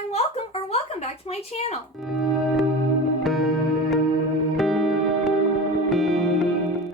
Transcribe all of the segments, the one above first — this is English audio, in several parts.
and welcome back to my channel.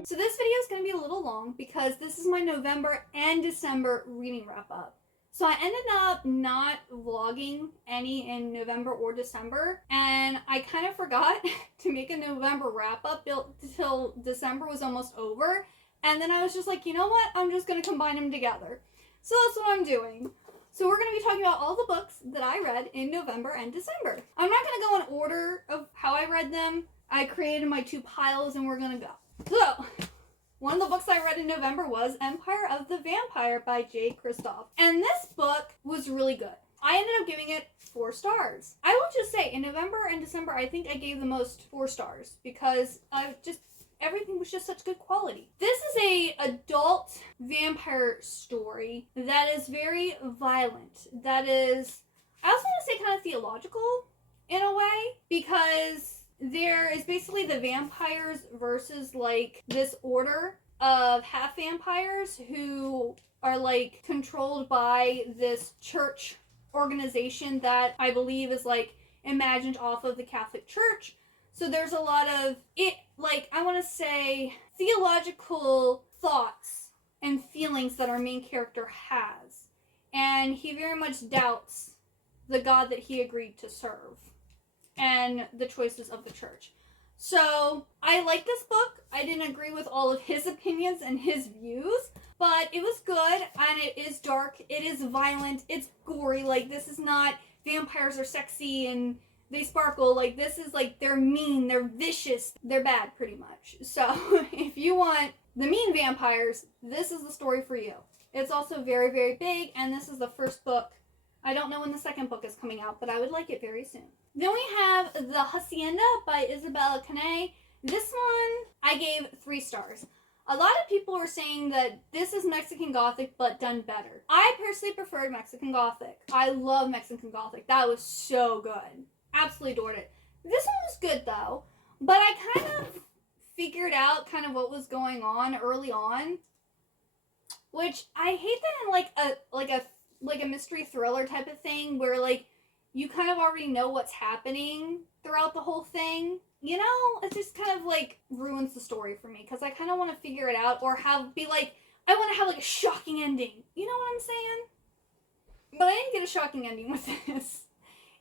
So this video is going to be a little long because this is my November and December reading wrap up. So I ended up not vlogging any in November or December, and I kind of forgot to make a November wrap up until December was almost over, and then I was just like, you know what, I'm just going to combine them together. So that's what I'm doing. So we're going to be talking about all the books that I read in November and December. I'm not going to go in order of how I read them. I created my two piles and we're going to go. So, one of the books I read in November was Empire of the Vampire by J. Kristoff. And this book was really good. I ended up giving it 4 stars. I will just say, in November and December, I think I gave the most 4 stars because everything was just such good quality. This is a adult vampire story that is very violent. That is, I also want to say kind of theological in a way, because there is basically the vampires versus like this order of half vampires who are like controlled by this church organization that I believe is like imagined off of the Catholic Church. So there's a lot of I want to say, theological thoughts and feelings that our main character has. And he very much doubts the God that he agreed to serve and the choices of the church. So I like this book. I didn't agree with all of his opinions and his views, but it was good, and it is dark, it is violent, it's gory. Like, this is not vampires are sexy and they sparkle. Like, this is like, they're mean, they're vicious, they're bad pretty much. So if you want the mean vampires, this is the story for you. It's also very, very big, and this is the first book. I don't know when the second book is coming out, but I would like it very soon. Then we have The Hacienda by Isabella Canet. This one I gave 3 stars. A lot of people were saying that this is Mexican Gothic, but done better. I personally preferred Mexican Gothic. I love Mexican Gothic. That was so good. Absolutely adored it. This one was good though, but I kind of figured out kind of what was going on early on, which I hate that in like a mystery thriller type of thing where like you kind of already know what's happening throughout the whole thing. You know, it just kind of like ruins the story for me because I kind of want to figure it out or I want to have like a shocking ending. You know what I'm saying? But I didn't get a shocking ending with this.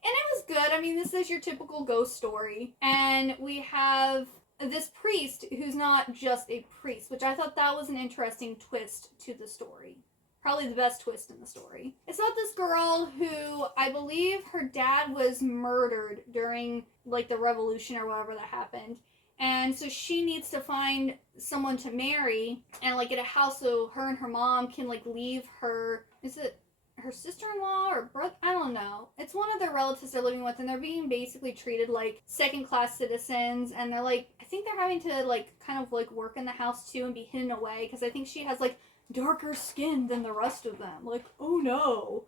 And it was good. I mean, this is your typical ghost story. And we have this priest who's not just a priest, which I thought that was an interesting twist to the story. Probably the best twist in the story. It's about this girl who, I believe her dad was murdered during like the revolution or whatever that happened. And so she needs to find someone to marry and like get a house so her and her mom can like leave her, is it her sister-in-law or brother? I don't know. It's one of their relatives they're living with, and they're being basically treated like second-class citizens, and they're like, I think they're having to like kind of like work in the house too and be hidden away because I think she has like darker skin than the rest of them. Like, oh no.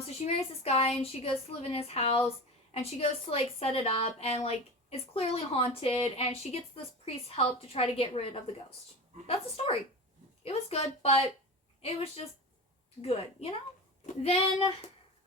So she marries this guy and she goes to live in his house and she goes to like set it up and like it's clearly haunted, and she gets this priest's help to try to get rid of the ghost. That's the story. It was good, but it was just good, you know? Then,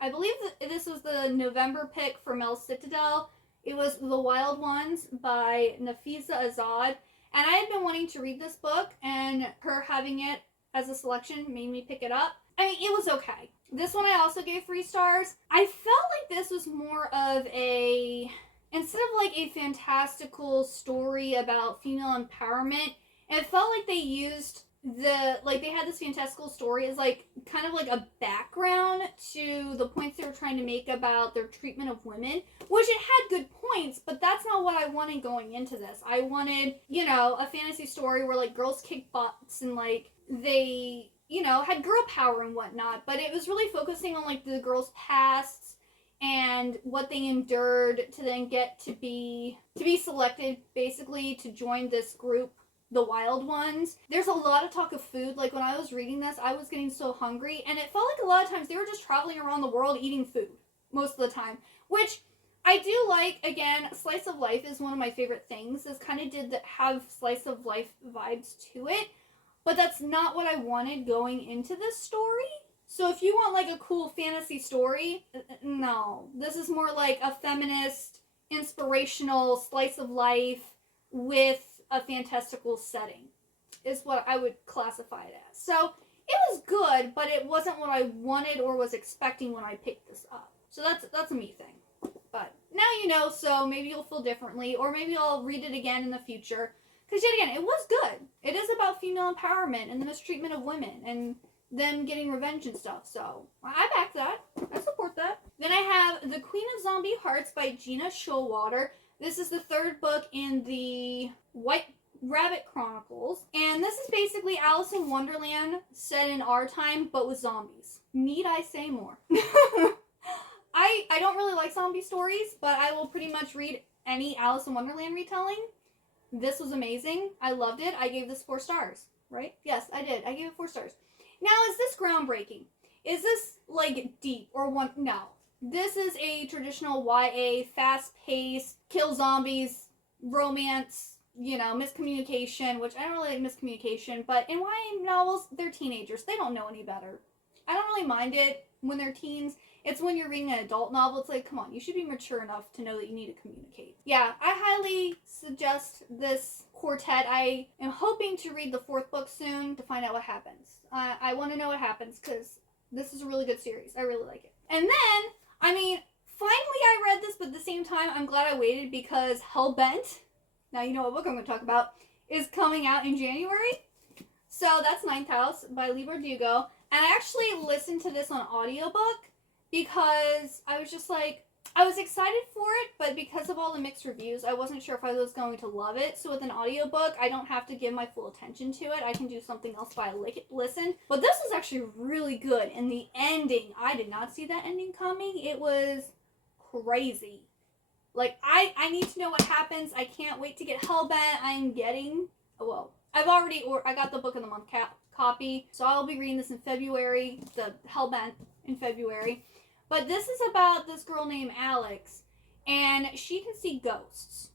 I believe that this was the November pick for Mel Citadel. It was The Wild Ones by Nafisa Azad. And I had been wanting to read this book, and her having it as a selection made me pick it up. I mean, it was okay. This one I also gave 3 stars. I felt like this was more of a, instead of like a fantastical story about female empowerment, it felt like they used they had this fantastical story as like kind of like a background to the points they were trying to make about their treatment of women, which it had good points, but that's not what I wanted going into this. I wanted, you know, a fantasy story where like girls kick butts and like they, you know, had girl power and whatnot, but it was really focusing on like the girls' pasts and what they endured to then get to be selected basically to join this group, The Wild Ones. There's a lot of talk of food. Like when I was reading this, I was getting so hungry, and it felt like a lot of times they were just traveling around the world eating food most of the time, which I do like. Again, slice of life is one of my favorite things. This kind of did have slice of life vibes to it, but that's not what I wanted going into this story. So if you want like a cool fantasy story, no. This is more like a feminist, inspirational slice of life with a fantastical setting, is what I would classify it as. So it was good, but it wasn't what I wanted or was expecting when I picked this up. So that's a me thing. But now you know, so maybe you'll feel differently, or maybe I'll read it again in the future. Because yet again, it was good. It is about female empowerment and the mistreatment of women and them getting revenge and stuff. So I back that. I support that. Then I have The Queen of Zombie Hearts by Gina Showalter. This is the third book in the White Rabbit Chronicles. And this is basically Alice in Wonderland set in our time, but with zombies. Need I say more? I don't really like zombie stories, but I will pretty much read any Alice in Wonderland retelling. This was amazing. I loved it. I gave this 4 stars, right? Yes, I did. I gave it 4 stars. Now, is this groundbreaking? Is this, like, deep or one? No. This is a traditional YA, fast-paced, kill zombies, romance, you know, miscommunication, which I don't really like miscommunication, but in YA novels, they're teenagers. They don't know any better. I don't really mind it when they're teens. It's when you're reading an adult novel, it's like, come on, you should be mature enough to know that you need to communicate. Yeah, I highly suggest this quartet. I am hoping to read the 4th book soon to find out what happens. I want to know what happens because this is a really good series. I really like it. And then, I mean, finally I read this, but at the same time, I'm glad I waited because Hellbent, now you know what book I'm going to talk about, is coming out in January. So that's Ninth House by Leigh Bardugo. And I actually listened to this on audiobook because I was just like, I was excited for it, but because of all the mixed reviews, I wasn't sure if I was going to love it. So with an audiobook, I don't have to give my full attention to it. I can do something else while I listen. But this was actually really good. And the ending, I did not see that ending coming. It was crazy. Like, I need to know what happens. I can't wait to get Hellbent. I'm getting, well, I got the book of the month copy. So I'll be reading this in February, the Hellbent in February. But this is about this girl named Alex, and she can see ghosts.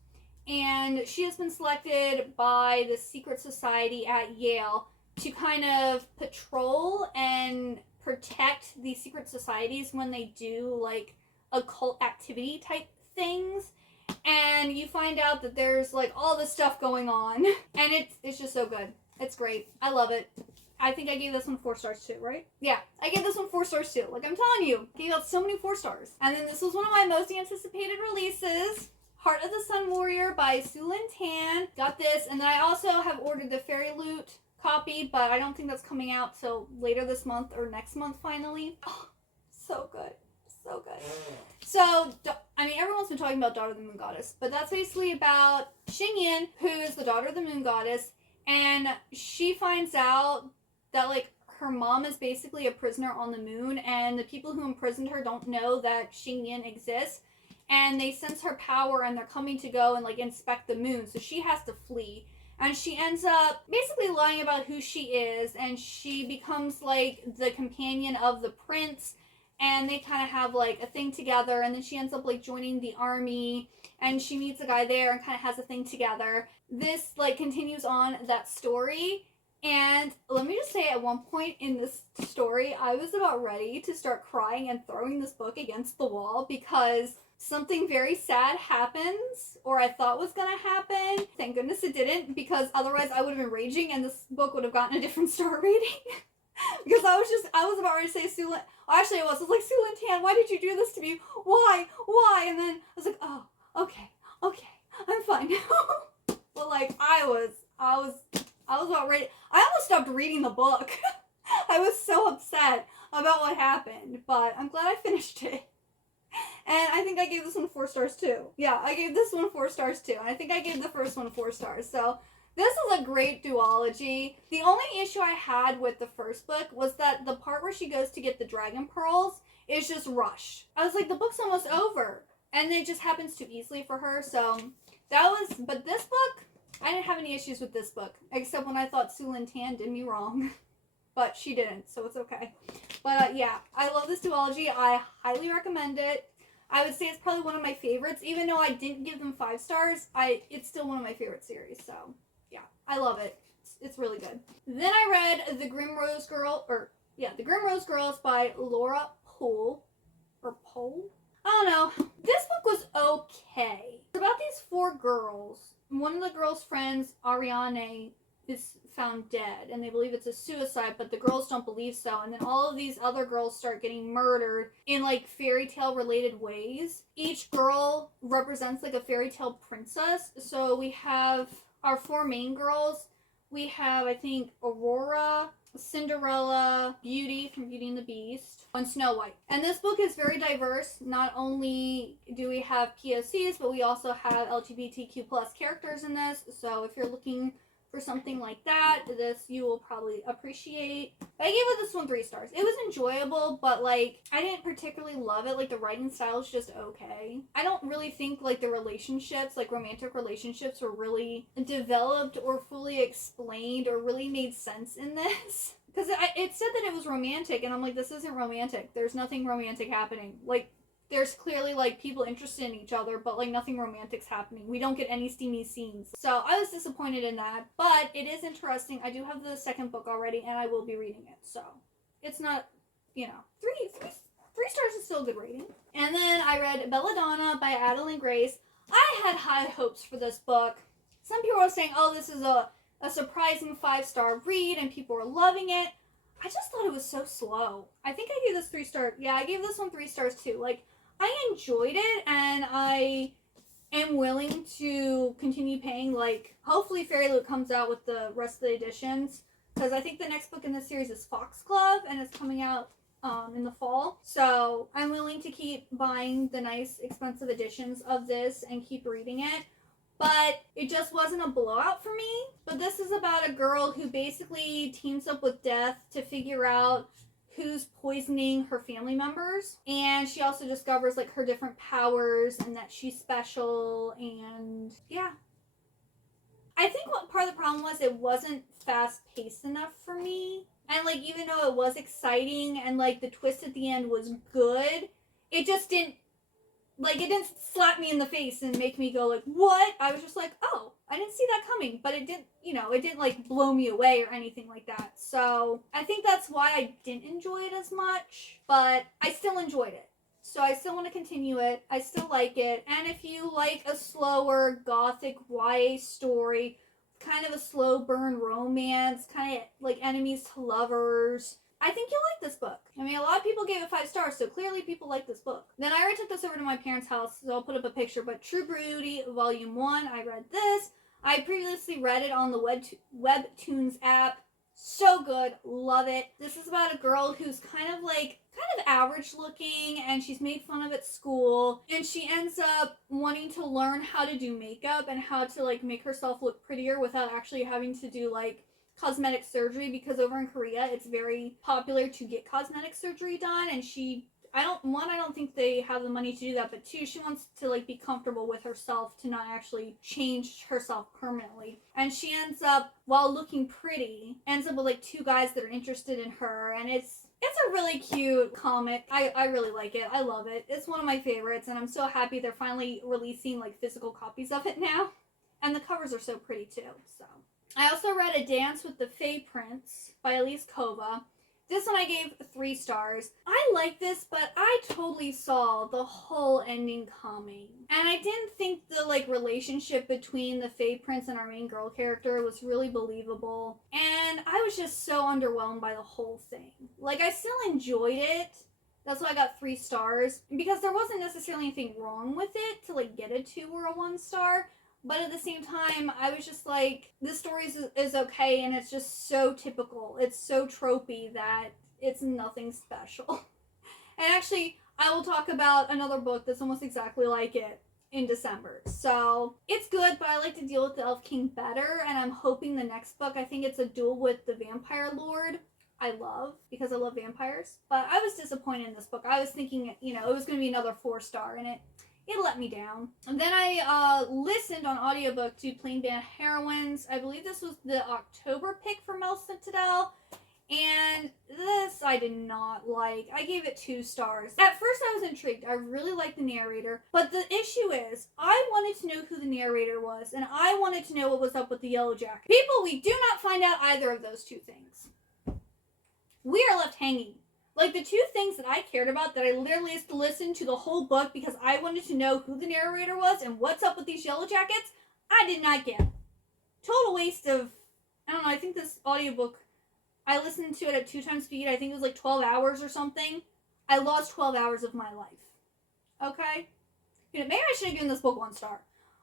And she has been selected by the secret society at Yale to kind of patrol and protect these secret societies when they do, like, occult activity type things. And you find out that there's, like, all this stuff going on. And it's just so good. It's great. I love it. I think I gave this one 4 stars too, right? Yeah, I gave this one 4 stars too. Like I'm telling you, I gave out so many 4 stars. And then this was one of my most anticipated releases, Heart of the Sun Warrior by Sue Lin Tan. Got this, and then I also have ordered the Fairy Loot copy, but I don't think that's coming out till later this month or next month finally. Oh, so good. So good. So, I mean, everyone's been talking about Daughter of the Moon Goddess, but that's basically about Xingyin, who is the daughter of the Moon Goddess, and she finds out that, like, her mom is basically a prisoner on the moon, and the people who imprisoned her don't know that Xingyin exists, and they sense her power, and they're coming to go and, like, inspect the moon, so she has to flee, and she ends up basically lying about who she is, and she becomes, like, the companion of the prince, and they kind of have, like, a thing together, and then she ends up, like, joining the army, and she meets a guy there and kind of has a thing together. This, like, continues on that story. And let me just say, at one point in this story, I was about ready to start crying and throwing this book against the wall because something very sad happens, or I thought was going to happen. Thank goodness it didn't, because otherwise I would have been raging and this book would have gotten a different star rating. Because I was about ready to say, Sue Lin, actually I was like, Sue Lin Tan, why did you do this to me? Why? And then I was like, oh, okay, I'm fine now. But like, I was about ready. I almost stopped reading the book. I was so upset about what happened, but I'm glad I finished it. And I think I gave this one 4 stars too. Yeah, I gave this one 4 stars too. And I think I gave the first one 4 stars. So this is a great duology. The only issue I had with the first book was that the part where she goes to get the dragon pearls is just rushed. I was like, the book's almost over. And it just happens too easily for her. So but this book, I didn't have any issues with this book, except when I thought Sue Lin Tan did me wrong. But she didn't, so it's okay. But yeah, I love this duology. I highly recommend it. I would say it's probably one of my favorites. Even though I didn't give them 5 stars, it's still one of my favorite series. So yeah, I love it. It's really good. Then I read The Grim Rose Girl, or Yeah, The Grim Rose Girls by Laura Poole. Or Poole? I don't know. This book was okay. It's about these 4 girls. One of the girls' friends, Ariane, is found dead, and they believe it's a suicide, but the girls don't believe so. And then all of these other girls start getting murdered in like fairy tale related ways. Each girl represents like a fairy tale princess. So we have our 4 main girls. We have, I think, Aurora, Cinderella, Beauty from Beauty and the Beast, and Snow White. And this book is very diverse. Not only do we have POCs, but we also have LGBTQ plus characters in this. So if you're looking for something like that, this you will probably appreciate. But I gave this one 3 stars. It was enjoyable, but like I didn't particularly love it. Like the writing style is just okay. I don't really think like the relationships, like romantic relationships, were really developed or fully explained or really made sense in this. Because it said that it was romantic, and I'm like, this isn't romantic. There's nothing romantic happening. Like, there's clearly, like, people interested in each other, but, like, nothing romantic's happening. We don't get any steamy scenes. So, I was disappointed in that, but it is interesting. I do have the second book already, and I will be reading it. So, it's not, you know, three stars is still a good rating. And then I read Belladonna by Adeline Grace. I had high hopes for this book. Some people were saying, oh, this is a surprising 5-star read, and people were loving it. I just thought it was so slow. I think I gave this 3 stars. Yeah, I gave this one 3 stars too. Like, I enjoyed it, and I am willing to continue paying. Like, hopefully Fairy Loot comes out with the rest of the editions, because I think the next book in this series is Foxglove, and it's coming out in the fall. So I'm willing to keep buying the nice, expensive editions of this and keep reading it. But it just wasn't a blowout for me. But this is about a girl who basically teams up with Death to figure out who's poisoning her family members. And she also discovers like her different powers and that she's special. And yeah. I think what part of the problem was it wasn't fast paced enough for me. And like even though it was exciting and like the twist at the end was good, it just didn't. Like, it didn't slap me in the face and make me go, like, what? I was just like, oh, I didn't see that coming. But it didn't, you know, it didn't, like, blow me away or anything like that. So, I think that's why I didn't enjoy it as much. But I still enjoyed it. So, I still want to continue it. I still like it. And if you like a slower, gothic YA story, kind of a slow burn romance, kind of like enemies to lovers, I think you'll like this book. I mean, a lot of people gave it 5 stars, so clearly people like this book. Then I already took this over to my parents' house, so I'll put up a picture. But True Beauty Volume 1, I read this. I previously read it on the Webtoons app. So good. Love it. This is about a girl who's kind of average looking, and she's made fun of at school. And she ends up wanting to learn how to do makeup and how to, like, make herself look prettier without actually having to do, like, cosmetic surgery, because over in Korea it's very popular to get cosmetic surgery done, and I don't think they have the money to do that, but 2, she wants to like be comfortable with herself to not actually change herself permanently. And she ends up, while looking pretty, ends up with like 2 guys that are interested in her, and it's a really cute comic. I really like it. I love it. It's one of my favorites, and I'm so happy they're finally releasing like physical copies of it now. And the covers are so pretty too, so. I also read A Dance with the Fae Prince by Elise Kova. This one I gave 3 stars. I like this, but I totally saw the whole ending coming. And I didn't think the like relationship between the Fae Prince and our main girl character was really believable. And I was just so underwhelmed by the whole thing. Like, I still enjoyed it. That's why I got 3 stars. Because there wasn't necessarily anything wrong with it to like get a 2 or a 1 star. But at the same time, I was just like, this story is okay, and it's just so typical. It's so tropey that it's nothing special. And actually, I will talk about another book that's almost exactly like it in December. So, it's good, but I like to deal with the Elf King better, and I'm hoping the next book, I think it's a duel with the Vampire Lord, I love, because I love vampires. But I was disappointed in this book. I was thinking, you know, it was going to be another 4-star, and it let me down. And then I listened on audiobook to Plain Band Heroines. I believe this was the October pick for Mel Citadel. And this I did not like. I gave it 2 stars. At first I was intrigued. I really liked the narrator. But the issue is, I wanted to know who the narrator was. And I wanted to know what was up with the Yellow Jacket. People, we do not find out either of those 2 things. we are left hanging. Like, the two things that I cared about that I literally used to listen to the whole book because I wanted to know who the narrator was and what's up with these yellow jackets, I did not get. Total waste of, I don't know, I think this audiobook, I listened to it at 2 times speed. I think it was like 12 hours or something. I lost 12 hours of my life. Okay? You know, maybe I should have given this book 1 star.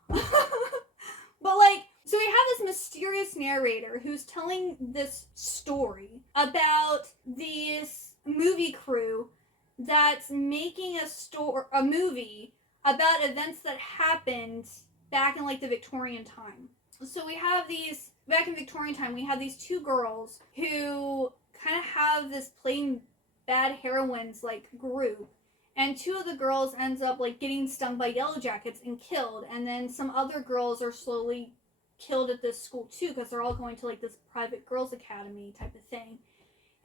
But like, so we have this mysterious narrator who's telling this story about this movie crew that's making a movie about events that happened back in like the Victorian time. So we have these, back in Victorian time, we have these 2 girls who kind of have this plain bad heroines like group. And 2 of the girls ends up like getting stung by yellow jackets and killed. And then some other girls are slowly killed at this school too, because they're all going to like this private girls academy type of thing.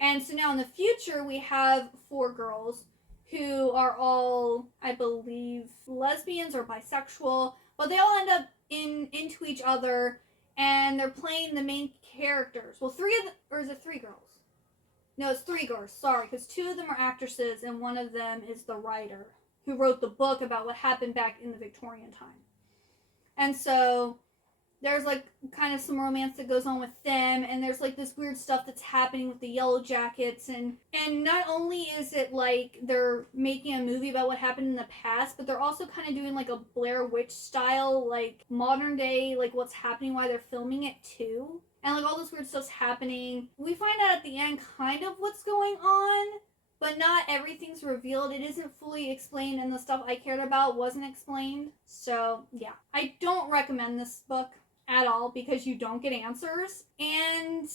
And so now in the future we have 4 girls who are all, I believe, lesbians or bisexual, but they all end up into each other, and they're playing the main characters. Well, 3 of them, or is it 3 girls? No, it's 3 girls, sorry, because 2 of them are actresses, and one of them is the writer who wrote the book about what happened back in the Victorian time. And so there's like kind of some romance that goes on with them, and there's like this weird stuff that's happening with the yellow jackets, and not only is it like they're making a movie about what happened in the past, but they're also kind of doing like a Blair Witch style, like modern day, like what's happening while they're filming it too. And like all this weird stuff's happening. We find out at the end kind of what's going on, but not everything's revealed. It isn't fully explained, and the stuff I cared about wasn't explained. So yeah, I don't recommend this book at all because you don't get answers. And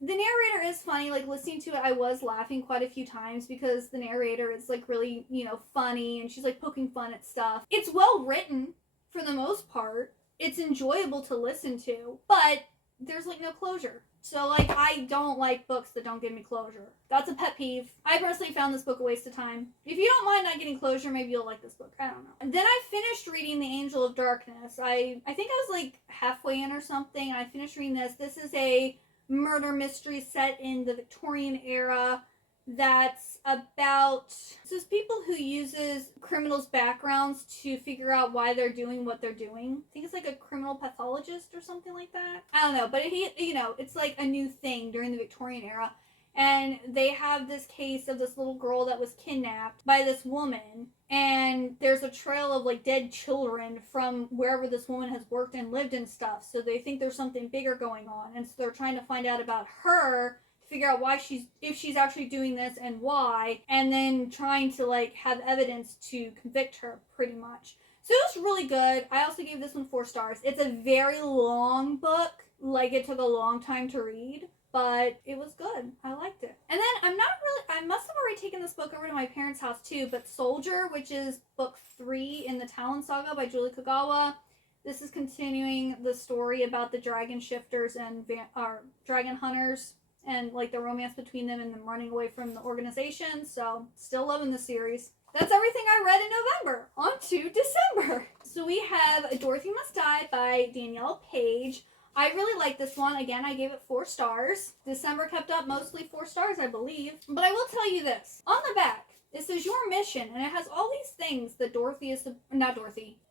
the narrator is funny. Like, listening to it, I was laughing quite a few times because the narrator is like really, you know, funny, and she's like poking fun at stuff. It's well written for the most part. It's enjoyable to listen to, but there's like no closure. So like, I don't like books that don't give me closure. That's a pet peeve. I personally found this book a waste of time. If you don't mind not getting closure, maybe you'll like this book. I don't know. And then I finished reading The Angel of Darkness. I think I was like halfway in or something, and I finished reading this. This is a murder mystery set in the Victorian era that's about this people who uses criminals' backgrounds to figure out why they're doing what they're doing. I think it's like a criminal pathologist or something like that. I don't know, but it's like a new thing during the Victorian era. And they have this case of this little girl that was kidnapped by this woman, and there's a trail of like dead children from wherever this woman has worked and lived and stuff. So they think there's something bigger going on, and so they're trying to find out about her, figure out why if she's actually doing this and why, and then trying to like have evidence to convict her, pretty much. So it was really good. I also gave this one 4 stars. It's a very long book. Like, it took a long time to read, but it was good. I liked it. And then I must have already taken this book over to my parents' house too, but Soldier, which is book 3 in the Talon Saga by Julie Kagawa. This is continuing the story about the dragon shifters and dragon hunters, and like the romance between them and them running away from the organization. So still loving the series. That's everything I read in November. On to December. So we have Dorothy Must Die by Danielle Page. I really like this one. Again, I gave it 4 stars. December kept up mostly 4 stars, I believe. But I will tell you this. On the back, it says your mission, and it has all these things that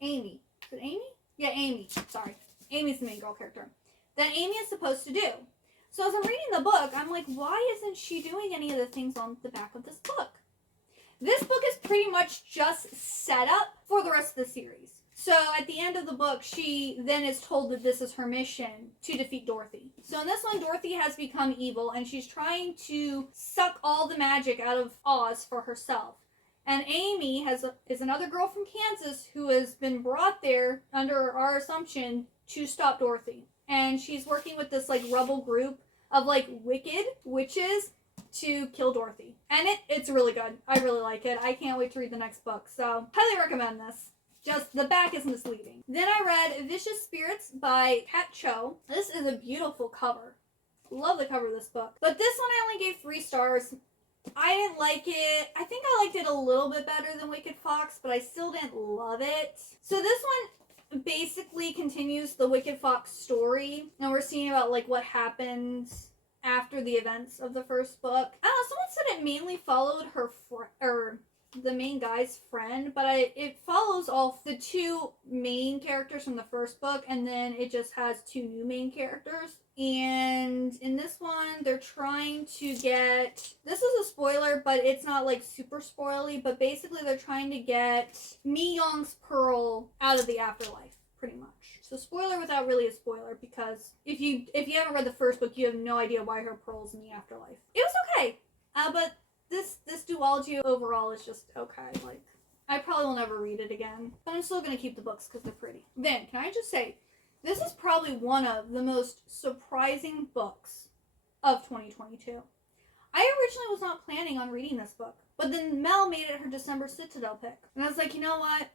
Amy. Is it Amy? Yeah, Amy. Sorry. Amy's the main girl character. That Amy is supposed to do. So as I'm reading the book, I'm like, why isn't she doing any of the things on the back of this book? This book is pretty much just set up for the rest of the series. So at the end of the book, she then is told that this is her mission to defeat Dorothy. So in this one, Dorothy has become evil, and she's trying to suck all the magic out of Oz for herself. And Amy is another girl from Kansas who has been brought there under our assumption to stop Dorothy. And she's working with this like rebel group of like wicked witches to kill Dorothy. And it's really good. I really like it. I can't wait to read the next book. So highly recommend this. Just the back is misleading. Then I read Vicious Spirits by Kat Cho. This is a beautiful cover. Love the cover of this book. But this one I only gave 3 stars. I didn't like it. I think I liked it a little bit better than Wicked Fox, but I still didn't love it. So this one basically continues the Wicked Fox story, and we're seeing about like what happens after the events of the first book. I don't know, someone said it mainly followed her or the main guy's friend, but it follows all the two main characters from the first book, and then it just has two new main characters. And in this one, they're trying to get, this is a spoiler, but it's not like super spoily, but basically they're trying to get Mi Young's pearl out of the afterlife, pretty much. So spoiler without really a spoiler, because if you haven't read the first book, you have no idea why her pearl's in the afterlife. It was okay, but this duology overall is just okay. Like, I probably will never read it again, but I'm still gonna keep the books because they're pretty. Then, can I just say, this is probably one of the most surprising books of 2022. I originally was not planning on reading this book, but then Mel made it her December Citadel pick, and I was like, you know what?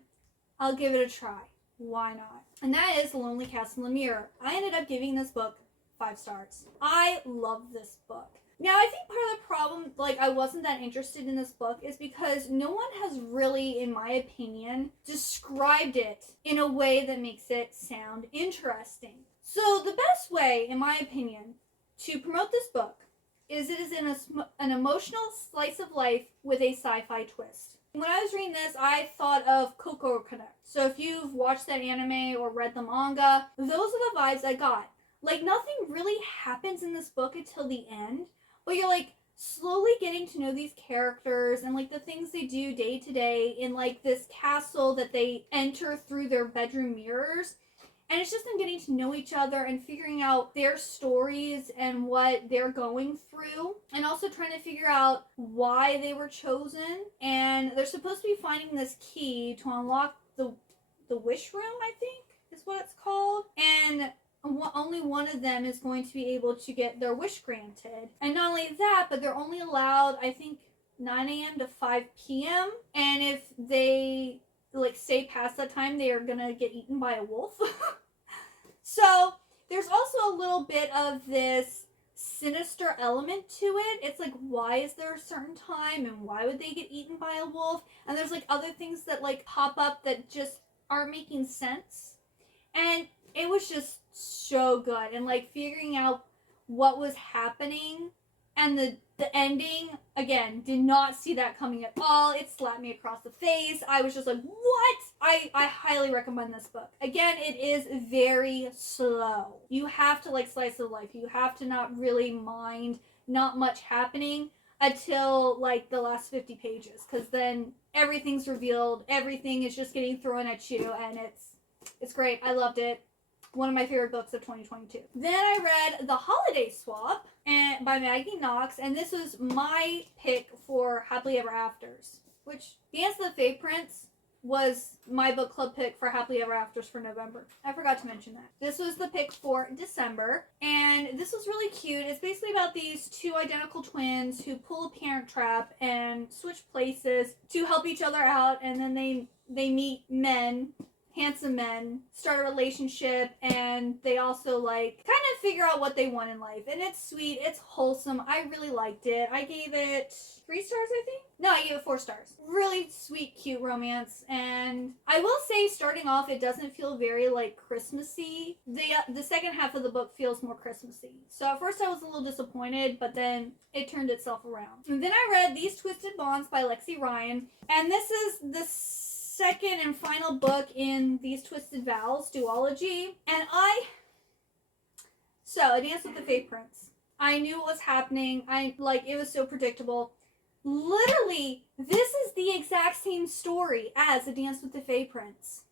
I'll give it a try. Why not? And that is The Lonely Castle in the Mirror. I ended up giving this book 5 stars. I love this book. Now, I think part of the problem, like, I wasn't that interested in this book is because no one has really, in my opinion, described it in a way that makes it sound interesting. So the best way, in my opinion, to promote this book is it is in an emotional slice of life with a sci-fi twist. When I was reading this, I thought of Kokoro Connect. So if you've watched that anime or read the manga, those are the vibes I got. Like, nothing really happens in this book until the end, but you're, like, slowly getting to know these characters and, like, the things they do day to day in, like, this castle that they enter through their bedroom mirrors. And it's just them getting to know each other and figuring out their stories and what they're going through. And also trying to figure out why they were chosen. And they're supposed to be finding this key to unlock the wish room, I think is what it's called. And only one of them is going to be able to get their wish granted. And not only that, but they're only allowed, I think, 9 a.m. to 5 p.m. And if they, like, stay past that time, they are gonna get eaten by a wolf. So there's also a little bit of this sinister element to it. It's like, why is there a certain time and why would they get eaten by a wolf? And there's, like, other things that, like, pop up that just aren't making sense. And it was just so good. And, like, figuring out what was happening and the ending, again, did not see that coming at all. It slapped me across the face. I was just like, what? I highly recommend this book. Again, it is very slow. You have to, like, slice of life. You have to not really mind not much happening until, like, the last 50 pages. Because then everything's revealed. Everything is just getting thrown at you. And it's great. I loved it. One of my favorite books of 2022. Then I read The Holiday Swap by Maggie Knox, and this was my pick for Happily Ever Afters, which Dance of the Fae Prince was my book club pick for Happily Ever Afters for November. I forgot to mention that. This was the pick for December, and this was really cute. It's basically about these two identical twins who pull a parent trap and switch places to help each other out, and then they meet men, handsome men, start a relationship, and they also, like, kind of figure out what they want in life. And it's sweet, it's wholesome. I really liked it. I gave it 3 stars, I think? No, I gave it 4 stars. Really sweet, cute romance. And I will say, starting off, it doesn't feel very, like, Christmassy. The second half of the book feels more Christmassy. So at first I was a little disappointed, but then it turned itself around. And then I read These Twisted Bonds by Lexi Ryan. And this is the second and final book in These Twisted Vows duology. And A Dance with the Fae Prince. I knew what was happening. It was so predictable. Literally, this is the exact same story as A Dance with the Fae Prince.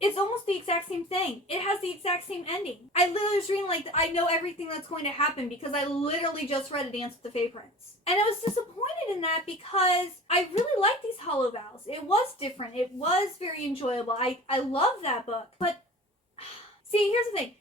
It's almost the exact same thing. It has the exact same ending. I literally was reading, like, I know everything that's going to happen because I literally just read A Dance with the Fae Prince. And I was disappointed in that because I really liked these Hollow Vows. It was different. It was very enjoyable. I love that book. But, see, here's the thing.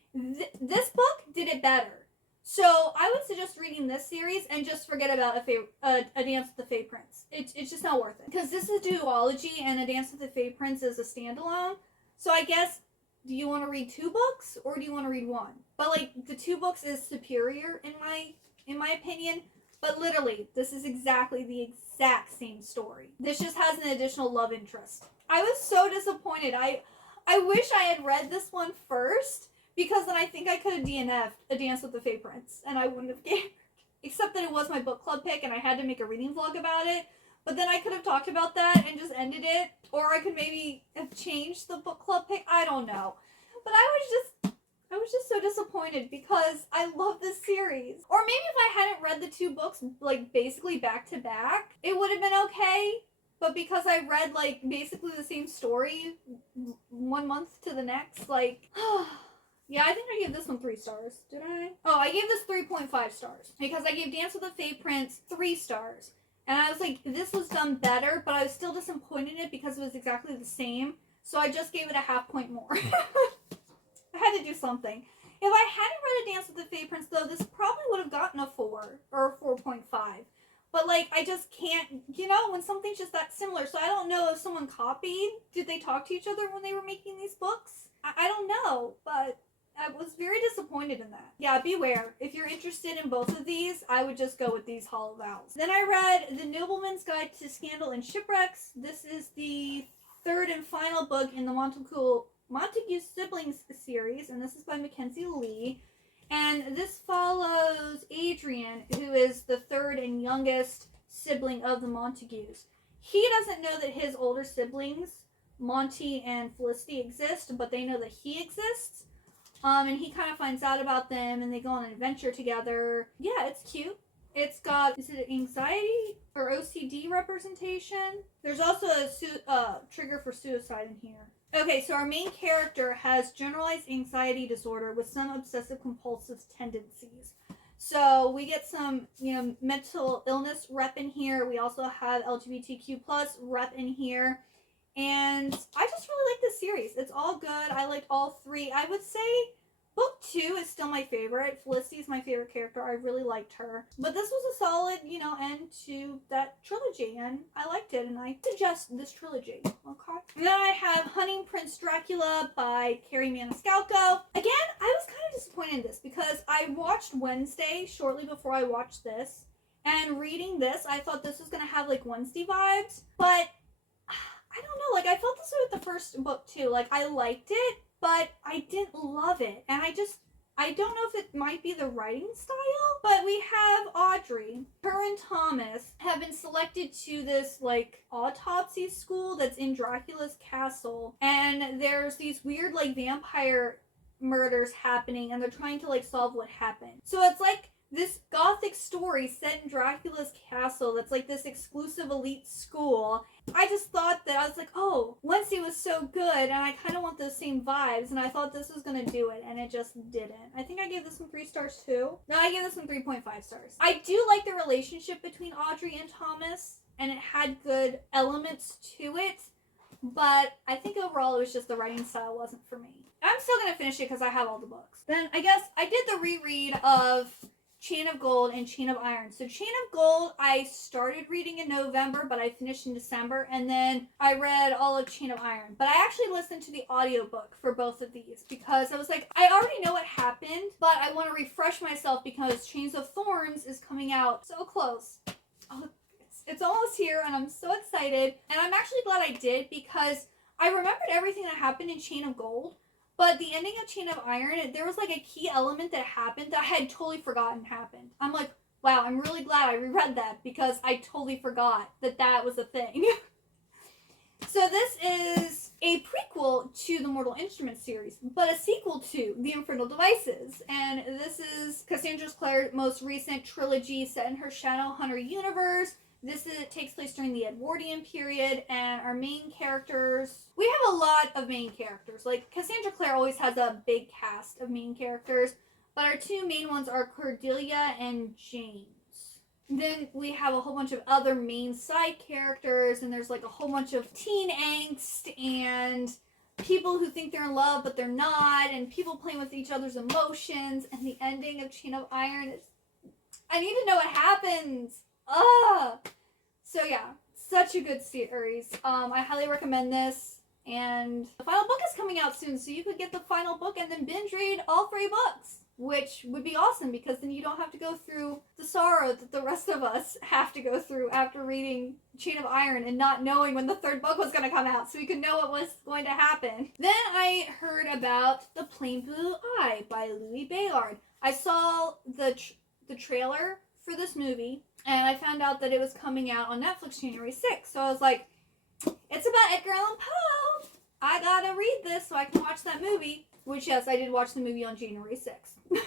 This book did it better. So I would suggest reading this series and just forget about A Dance with the Fae Prince. It's just not worth it. Because this is a duology and A Dance with the Fae Prince is a standalone. So I guess, do you want to read 2 books or do you want to read 1? But, like, the 2 books is superior in my opinion. But literally, this is exactly the exact same story. This just has an additional love interest. I was so disappointed. I wish I had read this one first because then I think I could have DNF'd A Dance with the Fae Prince, and I wouldn't have cared. Except that it was my book club pick, and I had to make a reading vlog about it. But then I could have talked about that and just ended it. Or I could maybe have changed the book club pick. I don't know. But I was just so disappointed because I love this series. Or maybe if I hadn't read the 2 books, like, basically back to back, it would have been okay. But because I read, like, basically the same story 1 month to the next, like... Yeah, I think I gave this one 3 stars. Did I? Oh, I gave this 3.5 stars. Because I gave Dance with the Fae Prince 3 stars. And I was like, this was done better, but I was still disappointed in it because it was exactly the same. So I just gave it a half point more. I had to do something. If I hadn't read A Dance with the Fae Prince, though, this probably would have gotten a 4 or a 4.5. But, like, I just can't, you know, when something's just that similar. So I don't know if someone copied. Did they talk to each other when they were making these books? I don't know, but... I was very disappointed in that. Yeah, beware. If you're interested in both of these, I would just go with these Hollow Vows. Then I read The Nobleman's Guide to Scandal and Shipwrecks. This is the 3rd and final book in the Montys Siblings series, and this is by Mackenzie Lee. And this follows Adrian, who is the 3rd and youngest sibling of the Montagues. He doesn't know that his older siblings, Monty and Felicity, exist, but they know that he exists. And he kind of finds out about them, and they go on an adventure together. Yeah, it's cute. It's got, is it anxiety or OCD representation? There's also a trigger for suicide in here. Okay, so our main character has generalized anxiety disorder with some obsessive compulsive tendencies. So we get some, you know, mental illness rep in here. We also have LGBTQ plus rep in here. And I just really like this series. It's all good. I liked all 3. I would say book 2 is still my favorite. Felicity is my favorite character. I really liked her. But this was a solid, you know, end to that trilogy. And I liked it. And I suggest this trilogy. Okay. And then I have Hunting Prince Dracula by Carrie Maniscalco. Again, I was kind of disappointed in this because I watched Wednesday shortly before I watched this. And reading this, I thought this was going to have, like, Wednesday vibes. But... I don't know, like, I felt this way with the first book, too. Like, I liked it, but I didn't love it. And I don't know if it might be the writing style, but we have Audrey. Her and Thomas have been selected to this, like, autopsy school that's in Dracula's castle. And there's these weird, like, vampire murders happening, and they're trying to, like, solve what happened. So it's, like, this gothic story set in Dracula's castle that's like this exclusive elite school. I just thought that, I was like, oh, Wednesday was so good, and I kind of want those same vibes, and I thought this was going to do it, and it just didn't. I think I gave this one 3 stars too. No, I gave this one 3.5 stars. I do like the relationship between Audrey and Thomas, and it had good elements to it, but I think overall it was just the writing style wasn't for me. I'm still going to finish it because I have all the books. Then I guess I did the reread of Chain of Gold and Chain of Iron. So Chain of Gold, I started reading in November, but I finished in December, and then I read all of Chain of Iron. But I actually listened to the audiobook for both of these because I was like, I already know what happened, but I want to refresh myself because Chains of Thorns is coming out so close. Oh, it's almost here, and I'm so excited. And I'm actually glad I did because I remembered everything that happened in Chain of Gold. But the ending of Chain of Iron, there was like a key element that happened that I had totally forgotten happened. I'm like, wow, I'm really glad I reread that because I totally forgot that that was a thing. So this is a prequel to the Mortal Instruments series, but a sequel to The Infernal Devices. And this is Cassandra Clare's most recent trilogy set in her Shadowhunter universe. Takes place during the Edwardian period, and our main characters... We have a lot of main characters. Like, Cassandra Clare always has a big cast of main characters, but our 2 main ones are Cordelia and James. Then we have a whole bunch of other main side characters, and there's like a whole bunch of teen angst, and people who think they're in love, but they're not, and people playing with each other's emotions, and the ending of Chain of Iron is... I need to know what happens! So yeah, such a good series. I highly recommend this, and the final book is coming out soon, so you could get the final book and then binge read all 3 books. which would be awesome because then you don't have to go through the sorrow that the rest of us have to go through after reading Chain of Iron and not knowing when the third book was going to come out so we could know what was going to happen. Then I heard about The Plain Blue Eye by Louis Bayard. I saw the trailer for this movie and I found out that it was coming out on Netflix January 6th. So I was like, it's about Edgar Allan Poe. I gotta read this so I can watch that movie. Which, yes, I did watch the movie on January 6th.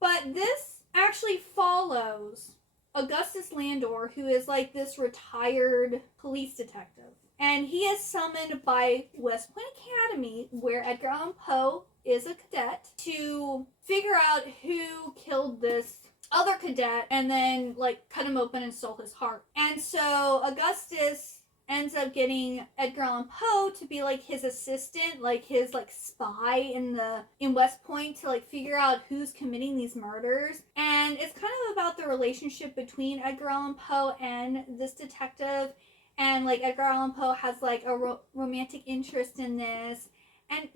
But this actually follows Augustus Landor, who is like this retired police detective. And he is summoned by West Point Academy, where Edgar Allan Poe is a cadet, to figure out who killed this other cadet and then, like, cut him open and stole his heart. And so Augustus ends up getting Edgar Allan Poe to be like his assistant, like his like spy in West Point to like figure out who's committing these murders. And it's kind of about the relationship between Edgar Allan Poe and this detective. And like Edgar Allan Poe has like a romantic interest in this. And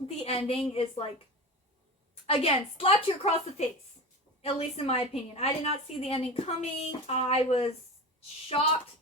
the ending is like, again, slapped you across the face. At least in my opinion. I did not see the ending coming. I was shocked.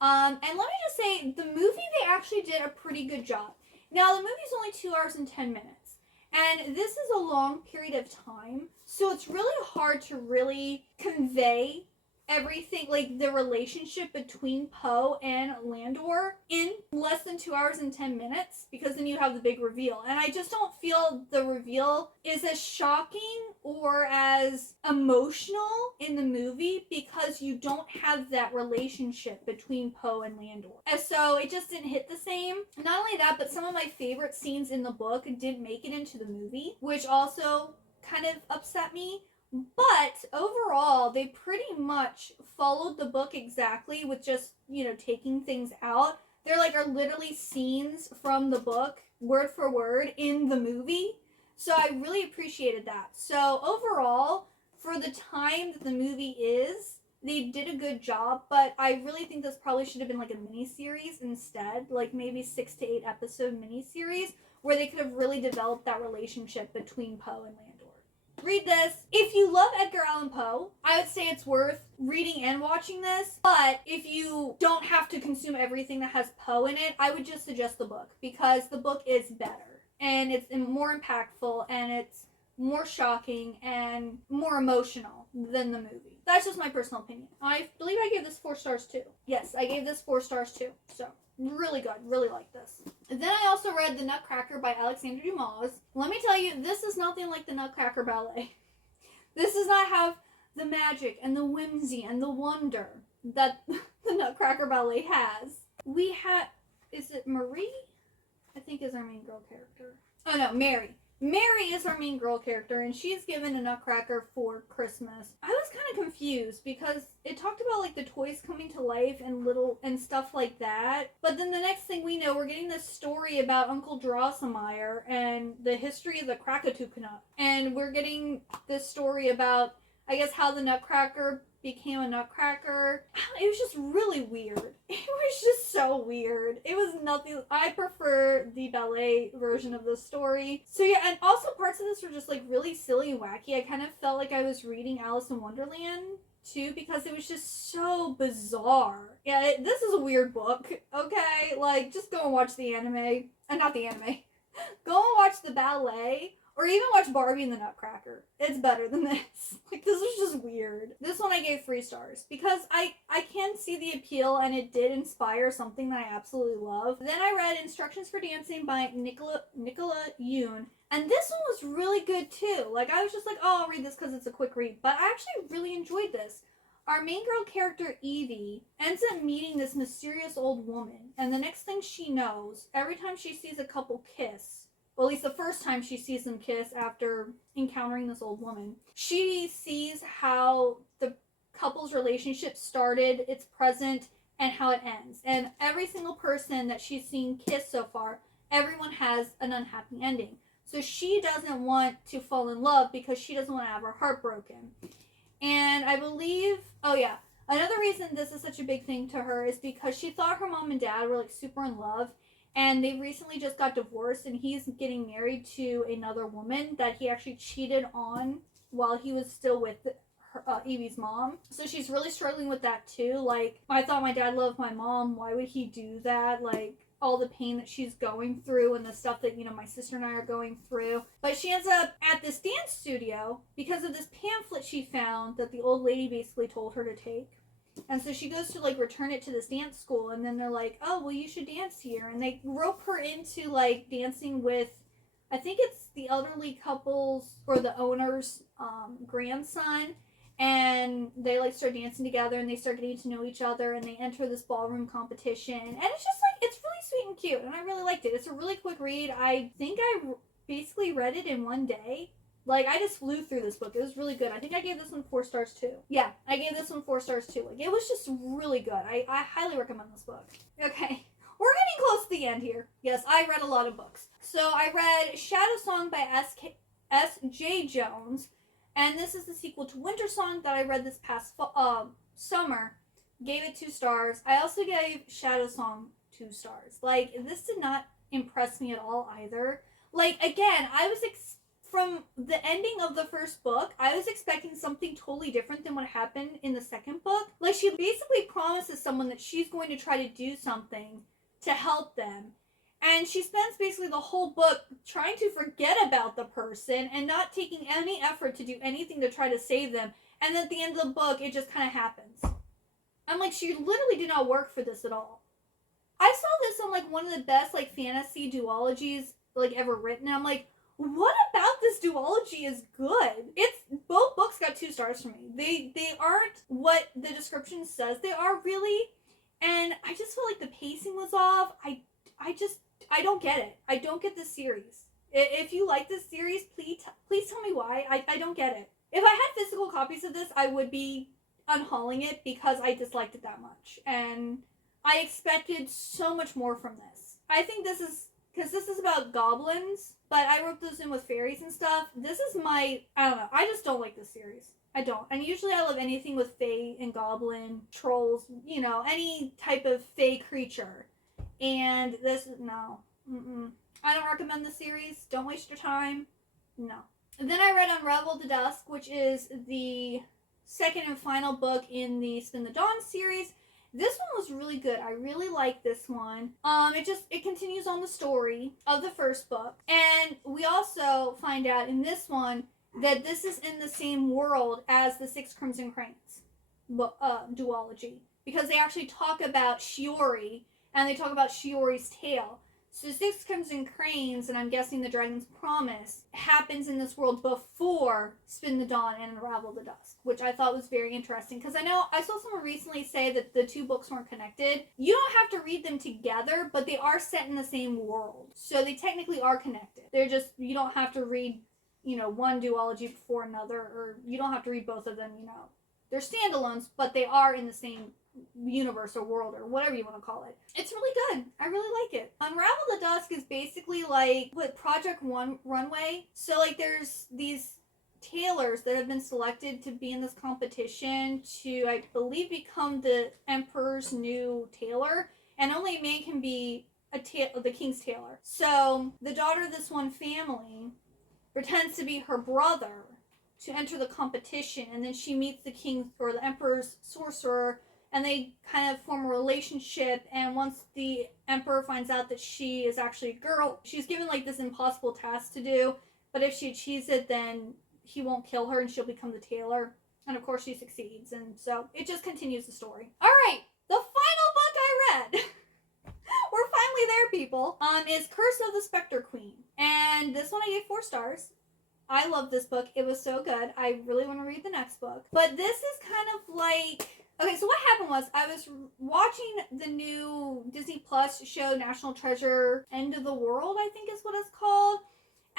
And let me just say, the movie, they actually did a pretty good job. Now, the movie's only 2 hours and 10 minutes. And this is a long period of time. So it's really hard to really convey everything, like the relationship between Poe and Landor in less than 2 hours and 10 minutes, because then you have the big reveal. And I just don't feel the reveal is as shocking or as emotional in the movie because you don't have that relationship between Poe and Landor. And so it just didn't hit the same. Not only that, but some of my favorite scenes in the book didn't make it into the movie, which also kind of upset me. But overall, they pretty much followed the book exactly with just, taking things out. There are literally scenes from the book, word for word, in the movie. So I really appreciated that. So overall, for the time that the movie is, they did a good job, but I really think this probably should have been like a mini-series instead, like maybe 6 to 8 episode mini-series, where they could have really developed that relationship between Poe and Landor. Read this. If you love Edgar Allan Poe, I would say it's worth reading and watching this. But if you don't have to consume everything that has Poe in it, I would just suggest the book because the book is better and it's more impactful and it's more shocking and more emotional than the movie. That's just my personal opinion. I believe I gave this 4 stars too. Yes, I gave this 4 stars too. So really good. Really like this. And then I also read The Nutcracker by Alexandre Dumas. Let me tell you, this is nothing like the Nutcracker ballet. This does not have the magic and the whimsy and the wonder that the Nutcracker ballet has. We have, is it Marie? I think is our main girl character. Oh no, Mary. Mary is our main girl character, and she's given a nutcracker for Christmas. I was kind of confused because it talked about like the toys coming to life and stuff like that. But then the next thing we know, we're getting this story about Uncle Drosselmeyer and the history of the Krakatoa. And we're getting this story about, I guess, how the Nutcracker became a nutcracker. It was just really weird. It was just so weird. It was nothing. I prefer the ballet version of the story. So yeah, and also parts of this were just like really silly and wacky. I kind of felt like I was reading Alice in Wonderland too because it was just so bizarre. Yeah, this is a weird book, okay? Like, just go and watch the anime. Not the anime. Go and watch the ballet. Or even watch Barbie and the Nutcracker. It's better than this. Like, this was just weird. This one I gave 3 stars. Because I can see the appeal, and it did inspire something that I absolutely love. Then I read Instructions for Dancing by Nicola Yoon. And this one was really good, too. Like, I was just like, oh, I'll read this because it's a quick read. But I actually really enjoyed this. Our main girl character, Evie, ends up meeting this mysterious old woman. And the next thing she knows, every time she sees a couple kiss, well, at least the first time she sees them kiss after encountering this old woman, she sees how the couple's relationship started, its present, and how it ends. And every single person that she's seen kiss so far, everyone has an unhappy ending. So she doesn't want to fall in love because she doesn't want to have her heart broken. And I believe, oh yeah, another reason this is such a big thing to her is because she thought her mom and dad were like super in love. and they recently just got divorced, and he's getting married to another woman that he actually cheated on while he was still with Evie's mom. So she's really struggling with that too. Like, I thought my dad loved my mom. Why would he do that? Like, all the pain that she's going through and the stuff that, my sister and I are going through. But she ends up at this dance studio because of this pamphlet she found that the old lady basically told her to take. And so she goes to, like, return it to this dance school, and then they're like, oh, well, you should dance here. And they rope her into, like, dancing with, I think it's the elderly couple's, or the owner's grandson. And they, like, start dancing together, and they start getting to know each other, and they enter this ballroom competition. And it's just, like, it's really sweet and cute, and I really liked it. It's a really quick read. I think I basically read it in one day. Like, I just flew through this book. It was really good. I think I gave this one 4 stars too. Yeah, I gave this one 4 stars too. Like, it was just really good. I highly recommend this book. Okay, we're getting close to the end here. Yes, I read a lot of books. So I read Shadow Song by S.J. Jones, and this is the sequel to Winter Song that I read this past summer. Gave it 2 stars. I also gave Shadow Song 2 stars. Like, this did not impress me at all either. Like, again, I was from the ending of the first book, I was expecting something totally different than what happened in the second book. Like, she basically promises someone that she's going to try to do something to help them. And she spends basically the whole book trying to forget about the person and not taking any effort to do anything to try to save them. And then at the end of the book, it just kind of happens. I'm like, she literally did not work for this at all. I saw this on, like, one of the best, like, fantasy duologies, like, ever written. And I'm like, what about this duology is good? Both books got 2 stars from me. They aren't what the description says they are, really. And I just feel like the pacing was off. I don't get it. I don't get this series. If you like this series, please tell me why. I don't get it. If I had physical copies of this, I would be unhauling it because I disliked it that much. And I expected so much more from this. I think this is, because this is about goblins, but I wrote those in with fairies and stuff. This is I don't know. I just don't like this series. I don't. And usually I love anything with fae and goblin, trolls, any type of fae creature. And this, no. I don't recommend the series. Don't waste your time. No. And then I read Unravel the Dusk, which is the second and final book in the Spin the Dawn series. This one was really good. I really like this one. It continues on the story of the first book. And we also find out in this one that this is in the same world as the Six Crimson Cranes duology. Because they actually talk about Shiori, and they talk about Shiori's tale. So Six Crimson Cranes, and I'm guessing the Dragon's Promise, happens in this world before Spin the Dawn and Unravel the Dusk, which I thought was very interesting. Because I saw someone recently say that the 2 books weren't connected. You don't have to read them together, but they are set in the same world. So they technically are connected. They're just, you don't have to read, one duology before another, or you don't have to read both of them, They're standalones, but they are in the same universe or world or whatever you want to call it. It's really good. I really like it. Unravel the Dusk is basically like Project Runway. So like there's these tailors that have been selected to be in this competition to, I believe, become the emperor's new tailor, and only a man can be the king's tailor. So the daughter of this one family pretends to be her brother to enter the competition, and then she meets the king or the emperor's sorcerer, and they kind of form a relationship. And once the emperor finds out that she is actually a girl, she's given like this impossible task to do, but if she achieves it, then he won't kill her and she'll become the tailor. And of course she succeeds, and so it just continues the story. All right, the final book I read we're finally there, people, is Curse of the Spectre Queen, and this one I gave 4 stars. I love this book. It was so good. I really want to read the next book. But this is kind of like, okay, so what happened was I was watching the new Disney Plus show, National Treasure End of the World, I think is what it's called.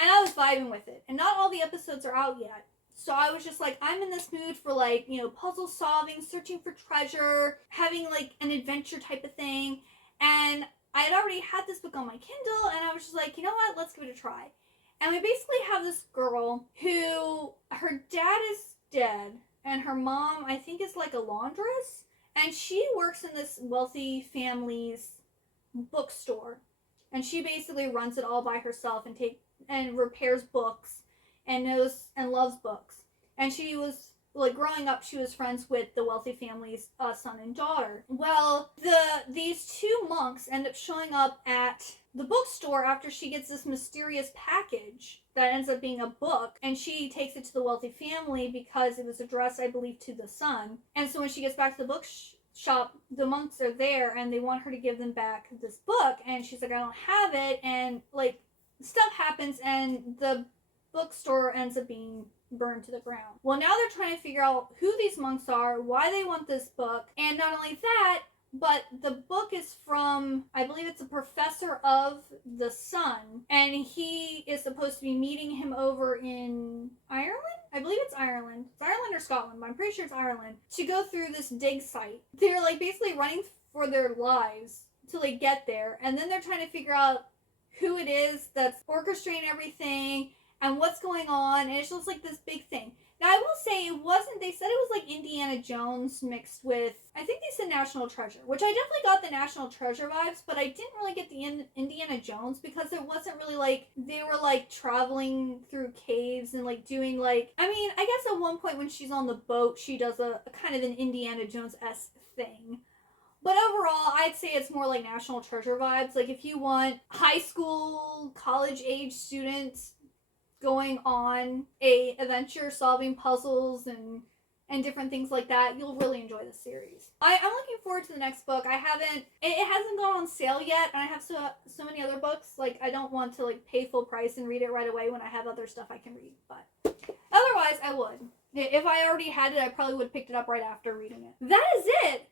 And I was vibing with it. And not all the episodes are out yet. So I was just like, I'm in this mood for like, puzzle solving, searching for treasure, having like an adventure type of thing. And I had already had this book on my Kindle, and I was just like, you know what, let's give it a try. And we basically have this girl who, her dad is dead, and her mom, I think, is like a laundress, and she works in this wealthy family's bookstore. and she basically runs it all by herself and repairs books and knows and loves books. And she was like growing up, she was friends with the wealthy family's son and daughter. Well, these two monks end up showing up at the bookstore after she gets this mysterious package that ends up being a book, and she takes it to the wealthy family because it was addressed, I believe, to the son. And so when she gets back to the bookshop, the monks are there and they want her to give them back this book, and she's like, I don't have it, and like stuff happens and the bookstore ends up being burned to the ground. Well, now they're trying to figure out who these monks are, why they want this book, and not only that, but the book is from, I believe it's a professor of the son, and he is supposed to be meeting him over in Ireland? I believe it's Ireland. It's Ireland or Scotland, but I'm pretty sure it's Ireland, to go through this dig site. They're like basically running for their lives to like get there, and then they're trying to figure out who it is that's orchestrating everything and what's going on, and it's just like this big thing. Now, I will say it wasn't, they said it was like Indiana Jones mixed with, I think they said National Treasure, which I definitely got the National Treasure vibes, but I didn't really get the Indiana Jones because it wasn't really like, they were like traveling through caves and like doing like, I mean, I guess at one point when she's on the boat, she does a kind of an Indiana Jones-esque thing. But overall, I'd say it's more like National Treasure vibes. Like if you want high school, college age students going on a adventure, solving puzzles and different things like that, you'll really enjoy this series. I'm looking forward to the next book. It hasn't gone on sale yet, and I have so many other books. Like I don't want to like pay full price and read it right away when I have other stuff I can read. But otherwise, I would. If I already had it, I probably would have picked it up right after reading it. That is it.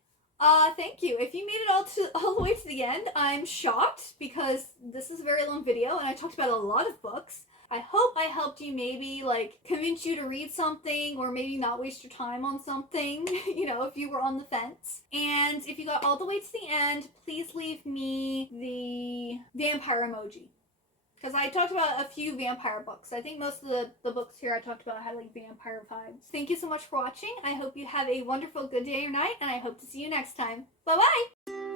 Thank you. If you made it all the way to the end, I'm shocked because this is a very long video and I talked about a lot of books. I hope I helped you maybe like convince you to read something or maybe not waste your time on something, you know, if you were on the fence. And if you got all the way to the end, please leave me the vampire emoji. Because I talked about a few vampire books. I think most of the books here I talked about had like vampire vibes. Thank you so much for watching. I hope you have a wonderful good day or night, and I hope to see you next time. Bye-bye!